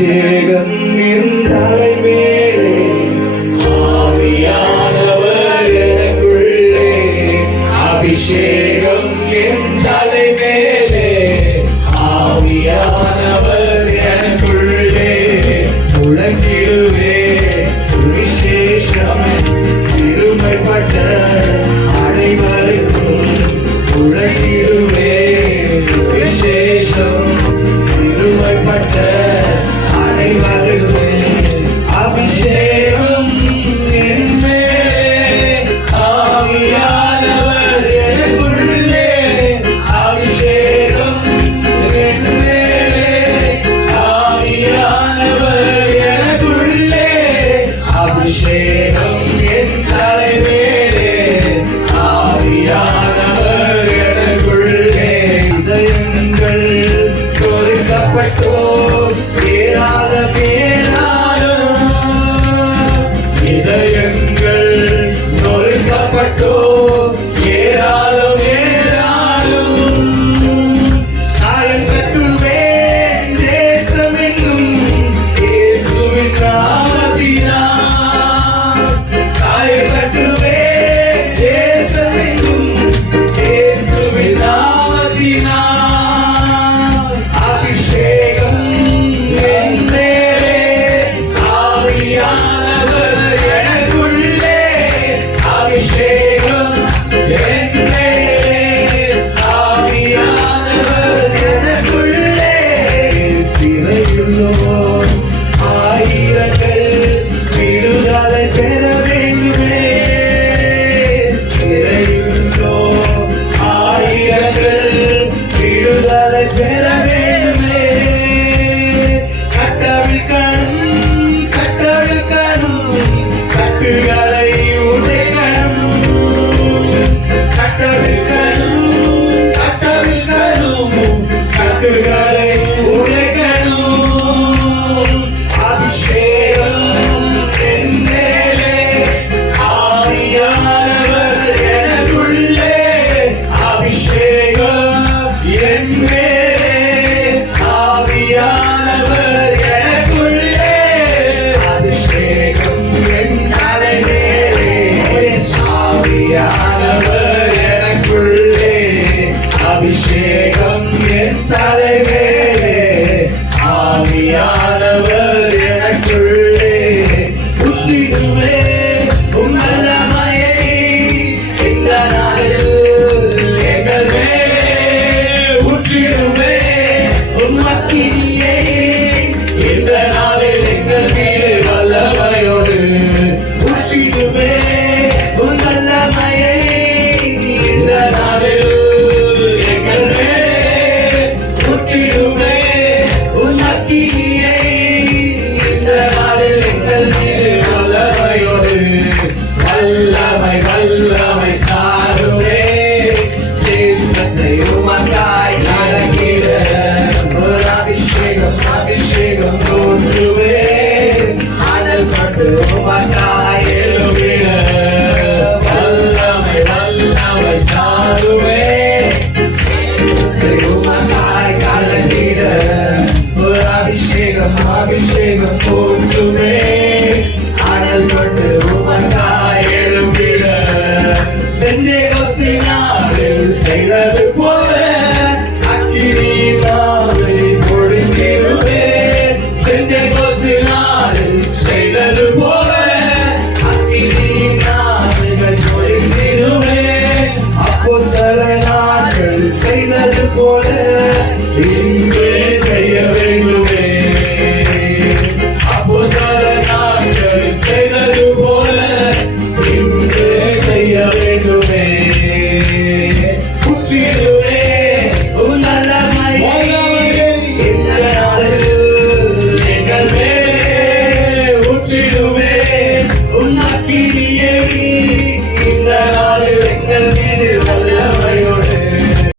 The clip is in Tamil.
அபிஷேகம் என் தலைமேலே, ஆவியானவர் எனக்குள்ளே. அபிஷேகம் என் தலைமேலே, ஆவியானவர் எனக்குள்ளே. முழங்கிடுவே சுவிசேஷம் சிறுமைப்பட்ட அனைவருக்கும். முழங்கிடுவே சுவிசேஷம் சிறுமைப்பட்ட அனைவருக்கும். அபிஷேகம் என் மேலே, ஆவியானவர் எனக்குள்ளே. அபிஷேகம் என் மேலே, ஆவியானவர் எனக்குள்ளே. அபிஷேகம் என் தலைமேலே, ஆவியானவர் எனக்குள்ளே. இதயங்கள் கொடுக்கப்பட்டோர் ஏராள பேராலும், இதயங்கள் நொறுக்கப்பட்டோர் ஏராளம் ஏராளம். காயம் கட்டுவேன் தேசமெங்கும் இயேசுவின் நாமத்தினால். காயம் கட்டுவேன் தேசமெங்கும் இயேசுவின் நாமத்தினால். அபிஷேகம் என் மேலே, ஆவியானவர் எனக்குள்ளே. அபிஷேகம் என் மேலே, ஆவியானவர் எனக்குள்ளே. சிறையுள்ளோர் ஆயிரங்கள் விடுதலை பெற வேண்டுமே. சிறையுள்ளோர் ஆயிரங்கள் விடுதலை பெற வேண்டுமே. கட்டவிழ்க்கணும் கட்டவிழ்க்கணும், கட்டுகளை உடைக்கணும். கட்டவிழ்க்கணும் கட்டவிழ்க்கணும், கட்டுகளை உடைக்கணும். அபிஷேகம் என் மேலே, ஆவியானவர் எனக்குள்ளே. அபிஷேகம் என் மேலே, ஆவியானவர் எனக்குள்ளே. அபிஷேகம் என் தலைமேலே, ஆவியானவர் எனக்குள்ளே. அபிஷேகம் என் தலைமேலே, ஆவியானவர் எனக்குள்ளே. ஊற்றிடுவே உம் வல்லமையை இந்த நாளில் எங்கள் மேலே. ஊற்றிடுவே உம் அக்கினியை இந்த நாளில் எங்கள் மீது வல்லமையோடு. ஊற்றிடுவே உம் வல்லமையை இந்த நாளில் எங்கள் மேலே. ஊற்றிடுவே உம் அக்கினியை இந்த நாளில் எங்கள் மீது வல்லமையோடு. வல்லமை வல்லமை தாருவே, தேசத்தை உமக்காய் நடக்கிட. ஒரு அபிஷேகம் அபிஷேகம் தோன்றுவே, அனல் கொண்டு உமக்காய் எழுவிட. வல்லமை வல்லமை தாருவே, தேசத்தை உமக்காய் கலக்கிட. ஒரு அபிஷேகம் அபிஷேகம் தோன்றுவே, அனல் கொண்டு உமக்காய் எழுப்பிட. பெந்தேகோஸ்தினாளில் செய்தது போல அக்கினியினாலே பொழிந்திடுவே. பெந்தேகோஸ்தினாளில் செய்தது போல அக்கினியினாலே பொழிந்திடுவே. அப்போஸ்தல நாட்களில் செய்தது போல